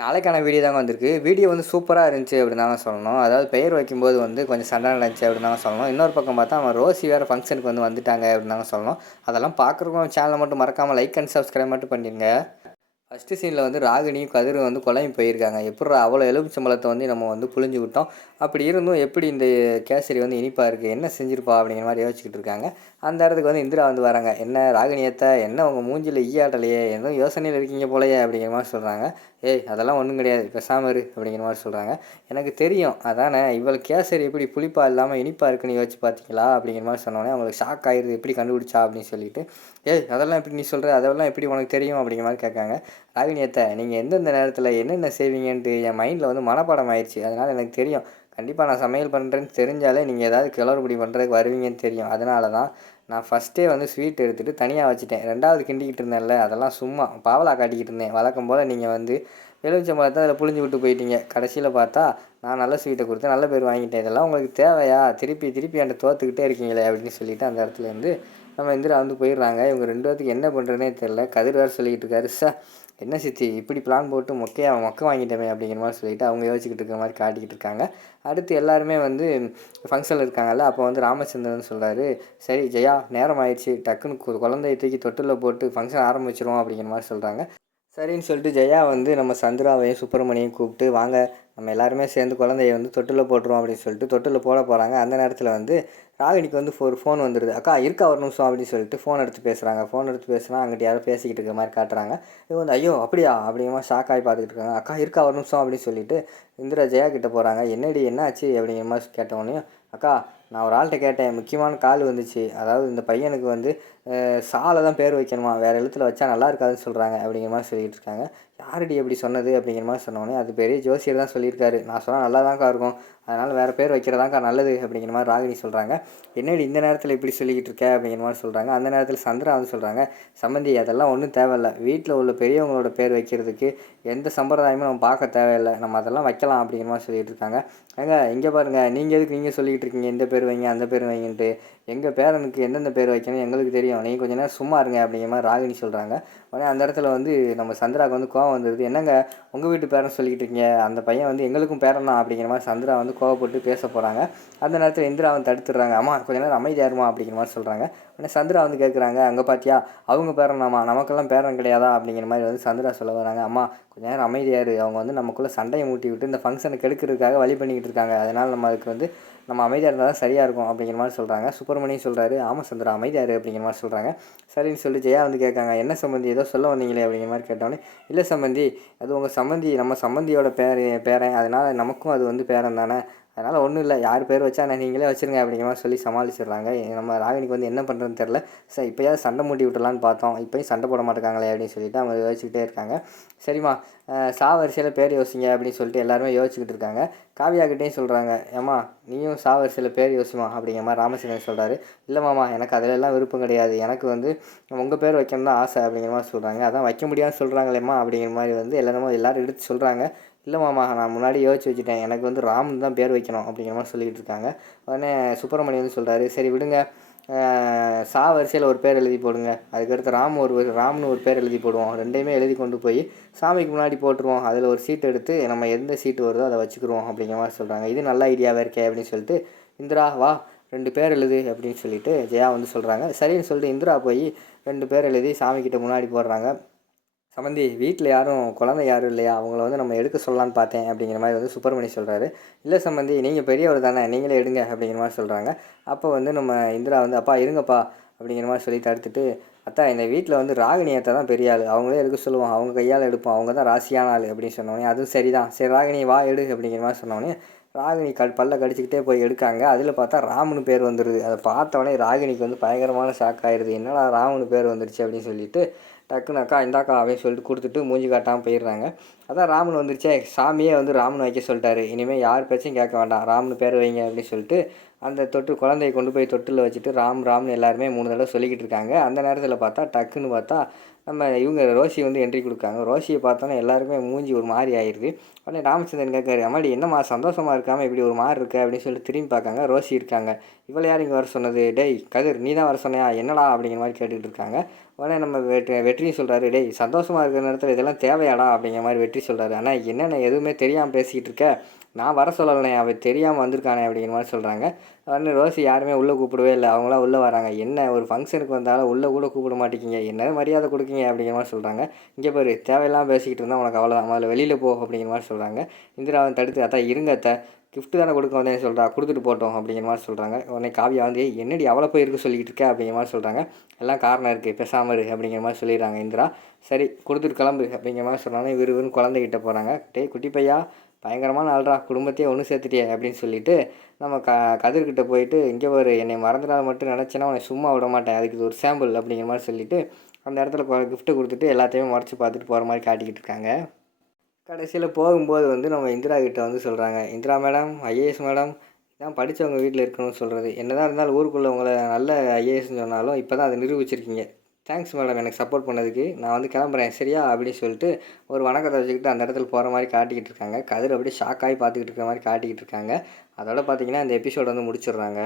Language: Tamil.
நாளைக்கான வீடியோ தாங்க வந்திருக்கு. வீடியோ வந்து சூப்பரா இருந்துச்சு அப்படின்னு தாங்க சொல்லணும். அதாவது பெயர் வைக்கும்போது வந்து கொஞ்சம் சண்டை நடந்துச்சு அப்படின்னு தாங்க சொல்லணும். இன்னொரு பக்கம் பார்த்தா அவன் ரோசி வேறு ஃபங்க்ஷனுக்கு வந்துட்டாங்க அப்படின்னு தாங்க சொல்லணும். அதெல்லாம் பார்க்குறவங்க சேனலை மட்டும் மறக்காமல் லைக் அண்ட் சப்ஸ்கிரைப் மட்டும் பண்ணிடுங்க. ஃபஸ்ட்டு சீனில் வந்து ராகினியும் கதிரும் வந்து குழம்பி போயிருக்காங்க. எப்புட்றா அவ்வளோ எலுமிச்சம்பழத்தை வந்து நம்ம வந்து புழிஞ்சு விட்டோம். அப்படி இருந்தும் எப்படி இந்த கேசரி வந்து இனிப்பாக இருக்குது, என்ன செஞ்சிருப்பா அப்படிங்கிற மாதிரி யோசிச்சுக்கிட்டு இருக்காங்க. அந்த இடத்துக்கு வந்து இந்திரா வந்து வராங்க. என்ன ராகினியத்தை, என்ன உங்கள் மூஞ்சில் ஈயாட்டலையே, எதுவும் யோசனையில் இருக்கீங்க போலையே அப்படிங்கிற மாதிரி சொல்கிறாங்க. ஏய் அதெல்லாம் ஒன்றும் கிடையாது, பேசாம இரு அப்படிங்கிற மாதிரி சொல்கிறாங்க. எனக்கு தெரியும் அதானே, இவள் கேசரி எப்படி புளிப்பாக இல்லாமல் இனிப்பாக இருக்குன்னு யோசிச்சு பார்த்தீங்களா அப்படிங்கிற மாதிரி சொன்னோன்னே அவங்களுக்கு ஷாக் ஆயிடுது, எப்படி கண்டுபிடிச்சா அப்படின்னு சொல்லிட்டு. ஏய் அதெல்லாம் எப்படி நீ சொல்கிற, அதெல்லாம் எப்படி உனக்கு தெரியும் அப்படிங்கிற மாதிரி கேட்காங்க. ராகினியத்தை நீங்கள் எந்தெந்த நேரத்தில் என்னென்ன செய்வீங்கன்ட்டு என் மைண்டில் வந்து மனப்பாடம் ஆயிடுச்சு. அதனால் எனக்கு தெரியும், கண்டிப்பாக நான் சமையல் பண்ணுறேன்னு தெரிஞ்சாலே நீங்கள் ஏதாவது கிளறுபடி பண்ணுறதுக்கு வருவீங்கன்னு தெரியும். அதனால தான் நான் ஃபஸ்ட்டே வந்து ஸ்வீட் எடுத்துகிட்டு தனியாக வச்சுட்டேன். ரெண்டாவது கிண்டிக்கிட்டு இருந்தேன்ல, அதெல்லாம் சும்மா பாவலா காட்டிக்கிட்டு இருந்தேன். வழக்கம் போல் நீங்கள் வந்து எலுமிச்சம்பழத்தை அதில் புழிஞ்சு விட்டு போயிட்டீங்க. கடைசியில் பார்த்தா நான் நல்ல ஸ்வீட்டை கொடுத்து நல்ல பேர் வாங்கிட்டேன். இதெல்லாம் உங்களுக்கு தேவையா, திருப்பி திருப்பி என்கிட்ட தோற்றுக்கிட்டே இருக்கீங்களே அப்படின்னு சொல்லிட்டு அந்த இடத்துலேருந்து நம்ம இந்திரா வந்து போயிடுறாங்க. இவங்க ரெண்டு பேத்துக்கு என்ன பண்ணுறதுனே தெரில. கதிர் வேறு சொல்லிக்கிட்டு இருக்காரு, என்ன சித்தி இப்படி பிளான் போட்டு மொக்க வாங்கிட்டோமே அப்படிங்கிற மாதிரி சொல்லிட்டு அவங்க யோசிச்சுக்கிட்டு இருக்கிற மாதிரி காட்டிக்கிட்டு இருக்காங்க. அடுத்து எல்லாருமே வந்து ஃபங்க்ஷனில் இருக்காங்கல்ல, அப்போ வந்து ராமச்சந்திரன் சொல்கிறாரு, சரி ஜெயா நேரம் ஆயிடுச்சு, டக்குன்னு குழந்தைய தூக்கி தொட்டில் போட்டு ஃபங்க்ஷன் ஆரம்பிச்சிருவோம் அப்படிங்கிற மாதிரி சொல்கிறாங்க. சரின்னு சொல்லிட்டு ஜெயா வந்து நம்ம சந்திராவையும் சுப்பிரமணியும் கூப்பிட்டு வாங்க நம்ம எல்லாருமே சேர்ந்து குழந்தைய வந்து தொட்டில் போட்டுருவோம் அப்படின்னு சொல்லிட்டு தொட்டில் போட போகிறாங்க. அந்த நேரத்தில் வந்து ராகினிக்கு வந்து ஒரு ஃபோன் வந்துடுது. அக்கா இருக்கா ஒரு நிமிஷம் அப்படின்னு சொல்லிட்டு ஃபோன் எடுத்து பேசுகிறாங்க. ஃபோன் எடுத்து பேசுனா அங்கிட்ட யாரும் பேசிக்கிட்டு இருக்கிற மாதிரி காட்டுறாங்க. இவங்க வந்து ஐயோ அப்படியா அப்படிங்கிற மாதிரி ஷாக் ஆகி பார்த்துக்கிட்டு இருக்காங்க. அக்கா இருக்கா ஒரு நிமிஷம் அப்படின்னு சொல்லிட்டு இந்திரா ஜெயா கிட்டே போகிறாங்க. என்னடி என்ன ஆச்சு அப்படிங்கிற மாதிரி கேட்டவொடனே, அக்கா நான் ஒரு ஆள்கிட்ட கேட்டேன், முக்கியமான கால் வந்துச்சு. அதாவது இந்த பையனுக்கு வந்து சாலை தான் பேர் வைக்கணுமா, வேறு எழுத்தில் வச்சா நல்லா இருக்காதுன்னு சொல்கிறாங்க அப்படிங்கிற மாதிரி சொல்லிகிட்டு இருக்காங்க. யாரடி அப்படி சொன்னது அப்படிங்கிற மாதிரி சொன்னோடனே, அது பெரிய ஜோசியர் தான் சொல்லியிருக்காரு, நான் சொன்னால் நல்லா தான்க்கா இருக்கும், அதனால் வேறு பேர் வைக்கிறதாக்கா நல்லது அப்படிங்கிற மாதிரி ராகினி சொல்கிறாங்க. என்னடி இந்த நேரத்தில் இப்படி சொல்லிக்கிட்டு இருக்க அப்படிங்கிற மாதிரி சொல்கிறாங்க. அந்த நேரத்தில் சந்திரா வந்து சொல்கிறாங்க, சம்மந்தி அதெல்லாம் ஒன்றும் தேவையில்லை, வீட்டில் உள்ள பெரியவங்களோட பேர் வைக்கிறதுக்கு எந்த சம்பிரதாயமும் நம்ம பார்க்க தேவையில்லை, நம்ம அதெல்லாம் வைக்கலாம் அப்படிங்கிற மாதிரி சொல்லிகிட்டு இருக்காங்க. ஏங்க இங்கே பாருங்கள், நீங்கள் எதுக்கு நீங்கள் சொல்லிக்கிட்டு இருக்கீங்க இந்த பேர் வைங்க அந்த பேர் வைங்கன்ட்டு, எங்கள் பேரனுக்கு எந்தெந்த பேர் வைக்கணும் எங்களுக்கு தெரியும், நீங்கள் கொஞ்சம் நேரம் சும்மா இருங்க அப்படிங்கிற மாதிரி ராகினி சொல்கிறாங்க. உடனே அந்த இடத்துல வந்து நம்ம சந்திராவுக்கு வந்து கோவம் வந்துடுது. என்னங்க உங்கள் வீட்டு பேரன் சொல்லிக்கிட்டு இருக்கீங்க, அந்த பையன் வந்து எங்களுக்கும் பேரன் தான் அப்படிங்கிற மாதிரி சந்திரா வந்து கோவப்பட்டு பேச போகிறாங்க. அந்த நேரத்தில் இந்திரா வந்து தடுத்துடுறாங்க. அம்மா கொஞ்சம் நேரம் அமைதியாருமா அப்படிங்கிற மாதிரி சொல்கிறாங்க. உடனே சந்திரா வந்து கேட்குறாங்க, அங்கே பார்த்தியா அவங்க பேரனாமா, நமக்கெல்லாம் பேரன் கிடையாதா அப்படிங்கிற மாதிரி வந்து சந்திரா சொல்ல வராங்க. அம்மா கொஞ்சம் நேரம் அமைதியாரு, அவங்க வந்து நமக்குள்ளே சண்டையை மூட்டி விட்டு இந்த ஃபங்க்ஷனை கெடுக்கிறதுக்காக வழி பண்ணிக்கிட்டு இருக்காங்க, அதனால் நம்ம அதுக்கு வந்து நம்ம அமைதியாக இருந்தால் தான் சரியாக இருக்கும் அப்படிங்கிற மாதிரி சொல்கிறாங்க. சுப்பிரமணியம் சொல்கிறாரு, ஆமாம் சந்திரா அமைதியாரு அப்படிங்கிற மாதிரி சொல்கிறாங்க. சரின்னு சொல்லி ஜெயா வந்து கேட்காங்க, என்ன சம்மந்தி ஏதோ சொல்ல வந்தீங்களே அப்படிங்கிற மாதிரி கேட்டோன்னே, இல்லை சம்மந்தி அது உங்கள் சம்மந்தி நம்ம சம்மந்தியோட பேரன், அதனால் நமக்கும் அது வந்து பேரன் தானே, அதனால் ஒன்றும் இல்லை, யார் பேர் வச்சா நான் நீங்களே வச்சுருங்க அப்படிங்கிற மாதிரி சொல்லி சமாளிச்சிடுறாங்க. நம்ம ராகினிக்கு வந்து என்ன பண்ணுறதுன்னு தெரில. சார் இப்போயாவது சண்டை மூட்டி விட்டுலான்னு பார்த்தோம், இப்போயும் சண்டை போட மாட்டேங்காங்களே அப்படின்னு சொல்லிட்டு அவங்க யோசிச்சுக்கிட்டே இருக்காங்க. சரிம்மா சாவரிசையில் பேர் யோசிங்க அப்படின்னு சொல்லிட்டு எல்லாருமே யோசிச்சுக்கிட்டு இருக்காங்க. காவியாக்கிட்டேயும் சொல்கிறாங்க, ஏம்மா நீயும் சாவரிசையில் பேர் யோசிமா அப்படிங்கிற மாதிரி ராமச்சந்திரன் சொல்கிறாரு. இல்லை மாமா எனக்கு அதிலெல்லாம் விருப்பம் கிடையாது, எனக்கு வந்து உங்கள் பேர் வைக்கணும் தான் ஆசை அப்படிங்கிற மாதிரி சொல்கிறாங்க. அதான் வைக்க முடியாதுன்னு சொல்கிறாங்களேம்மா அப்படிங்கிற மாதிரி வந்து எல்லோரும் எடுத்து சொல்கிறாங்க. இல்லை மாமா நான் முன்னாடி யோசிச்சு வச்சுட்டேன், எனக்கு வந்து ராமன் தான் பேர் வைக்கணும் அப்படிங்கிற மாதிரி சொல்லிக்கிட்டு இருக்காங்க. உடனே சுப்பிரமணியம் வந்து சொல்கிறாரு, சரி விடுங்க, வரிசையில் ஒரு பேர் எழுதி போடுங்க, அதுக்கடுத்து ராம்னு ஒரு பேர் எழுதி போடுவோம், ரெண்டையுமே எழுதி கொண்டு போய் சாமிக்கு முன்னாடி போட்டுருவோம், அதில் ஒரு சீட் எடுத்து நம்ம எந்த சீட்டு வருதோ அதை வச்சுக்கிடுவோம் அப்படிங்கிற மாதிரி சொல்கிறாங்க. இது நல்ல ஐடியாவாக இருக்கே அப்படின்னு சொல்லிட்டு, இந்திரா வா 2 பேர் எழுது அப்படின்னு சொல்லிட்டு ஜெயா வந்து சொல்கிறாங்க. சரின்னு சொல்லிட்டு இந்திரா போய் 2 பேர் எழுதி சாமிக்கிட்ட முன்னாடி போடுறாங்க. சம்மந்தி வீட்டில் குழந்தை யாரும் இல்லையா, அவங்கள வந்து நம்ம எடுக்க சொல்லலான்னு பார்த்தேன் அப்படிங்கிற மாதிரி வந்து சுப்பிரமணி சொல்கிறாரு. இல்லை சம்மந்தி நீங்கள் பெரியவர் தானே, நீங்களே எடுங்க அப்படிங்கிற மாதிரி சொல்கிறாங்க. அப்போ வந்து நம்ம இந்திரா வந்து அப்பா இருங்கப்பா அப்படிங்கிற மாதிரி சொல்லி தடுத்துட்டு, அத்தா இந்த வீட்டில் வந்து ராகினி அத்தை தான் பெரிய ஆள், அவங்களே எடுக்க சொல்லுவோம், அவங்க கையால் எடுப்போம், அவங்க தான் ராசியான ஆள் அப்படின்னு சொன்னோடனே, அதுவும் சரி தான், சரி ராகினி வா எடு அப்படிங்கிற மாதிரி சொன்னோடனே ராகினி பல்ல கடிச்சிக்கிட்டே போய் எடுக்காங்க. அதில் பார்த்தா ராமுன்னு பேர் வந்துடுது. அதை பார்த்தோடனே ராகினிக்கு வந்து பயங்கரமான ஷாக் ஆயிடுது. என்னடா ராமுன்னு பேர் வந்துருச்சு அப்படின்னு சொல்லிட்டு டக்குன்னு அக்கா இந்தாக்கா அப்படின்னு சொல்லிட்டு கொடுத்துட்டு மூஞ்சி காட்டாமல் போயிடுறாங்க. அதான் ராமன் வந்துருச்சே, சாமியே வந்து ராமன் வைக்க சொல்லிட்டாரு, இனிமேல் யார் பேச்சையும் கேட்க வேண்டாம், ராம்னு பேர் வைங்க அப்படின்னு சொல்லிட்டு அந்த குழந்தையை கொண்டு போய் தொட்டில் வச்சுட்டு ராம்னு எல்லாருமே 3 தடவை சொல்லிக்கிட்டு இருக்காங்க. அந்த நேரத்தில் பார்த்தா டக்குன்னு பார்த்தா நம்ம இவங்க ரோஷி வந்து என்ட்ரி கொடுக்காங்க. ரோஷியை பார்த்தோன்னே எல்லாருக்குமே மூஞ்சி ஒரு மாதிரி ஆயிடுது. உடனே ராமச்சந்திரன் கேட்காரு, அம்மாடி என்னம்மா சந்தோஷமாக இருக்காமல் இப்படி ஒரு மாதிரி இருக்க அப்படின்னு சொல்லிட்டு திரும்பி பார்க்காங்க. ரோஷி இருக்காங்க. இவ்வளோ யார் இங்கே வர சொன்னது, டேய் கதிர் நீ தான் வர சொன்னியா, என்னடா அப்படிங்கிற மாதிரி கேட்டுக்கிட்டு இருக்காங்க. உடனே நம்ம வெற்றியும் சொல்கிறாரு, டேய் சந்தோஷமாக இருக்கிற நேரத்தில் இதெல்லாம் தேவையாடா அப்படிங்கிற மாதிரி வெற்றி சொல்கிறாரு. ஆனால் என்னென்ன எதுவுமே தெரியாமல் பேசிக்கிட்டு இருக்க, நான் வர சொல்லலைனே, அவன் தெரியாமல் வந்திருக்கானே அப்படிங்கிற மாதிரி சொல்கிறாங்க. உடனே ரோசி யாருமே உள்ளே கூப்பிடவே இல்லை, அவங்களாம் உள்ளே வராங்க. என்ன ஒரு ஃபங்க்ஷனுக்கு வந்தாலும் உள்ளே கூட கூப்பிட மாட்டேங்கிங்க, என்ன மரியாதை கொடுக்கீங்க அப்படிங்கிற மாதிரி சொல்கிறாங்க. இங்கே பாரு தேவையில்லாமல் பேசிக்கிட்டு இருந்தால் உனக்கு அவ்வளோதான், முதல்ல வெளியில் போ அப்படிங்கிற மாதிரி சொல்கிறாங்க. இந்திராவை தடுத்து, அத்தா இருங்க அத்தை, கிஃப்ட்டு தானே கொடுக்க வந்தேன்னு சொல்கிறா, கொடுத்துட்டு போட்டோம் அப்படிங்கிற மாதிரி சொல்கிறாங்க. உடனே காவியா வந்து என்னடி அவ்வளோ போய் இருக்க சொல்லிக்கிட்டு இருக்க அப்படிங்கிற மாதிரி சொல்கிறாங்க. எல்லாம் காரணம் இருக்குது, பேசாமல் இரு அப்படிங்கிற மாதிரி சொல்லிடுறாங்க இந்திரா. சரி கொடுத்துட்டு கிளம்பு அப்படிங்கிற மாதிரி சொல்கிறாங்க. இவருன்னு குழந்தைகிட்ட போகிறாங்க. டேய் குட்டி பையா, பயங்கரமான ஆள்றா, குடும்பத்தையே ஒன்று சேர்த்துட்டியே அப்படின்னு சொல்லிட்டு நம்ம கதிர்கிட்ட போயிட்டு, இங்கே ஒரு என்னை மறந்துடாத மட்டும் நினச்சேன்னா உன்னை சும்மா விட மாட்டேன், அதுக்கு இது ஒரு சாம்பிள் அப்படிங்கிற மாதிரி சொல்லிவிட்டு அந்த இடத்துல கிஃப்ட்டு கொடுத்துட்டு எல்லாத்தையுமே மறைச்சி பார்த்துட்டு போகிற மாதிரி காட்டிக்கிட்டு இருக்காங்க. கடைசியில் போகும்போது வந்து நம்ம இந்திரா கிட்ட வந்து சொல்கிறாங்க, இந்திரா மேடம், ஐஏஎஸ் மேடம் தான் படித்தவங்க வீட்டில் இருக்கணும்னு சொல்கிறது. என்னதான் இருந்தாலும் ஊருக்குள்ளே உங்களை நல்ல ஐஏஎஸ்ன்னு சொன்னாலும் இப்போ தான் அதை நிரூபிச்சிருக்கீங்க. தேங்க்ஸ் மேடம் எனக்கு சப்போர்ட் பண்ணதுக்கு. நான் வந்து கிளம்புறேன் சரியா அப்படின்னு சொல்லிட்டு ஒரு வணக்கத்தை வச்சுக்கிட்டு அந்த இடத்துல போகிற மாதிரி காட்டிக்கிட்டு இருக்காங்க. கதிர் அப்படியே ஷாக்காகி பார்த்துக்கிட்டு இருக்கிற மாதிரி காட்டிக்கிட்டு இருக்காங்க. அதோட பார்த்தீங்கன்னா இந்த எபிசோட் வந்து முடிச்சிடுறாங்க.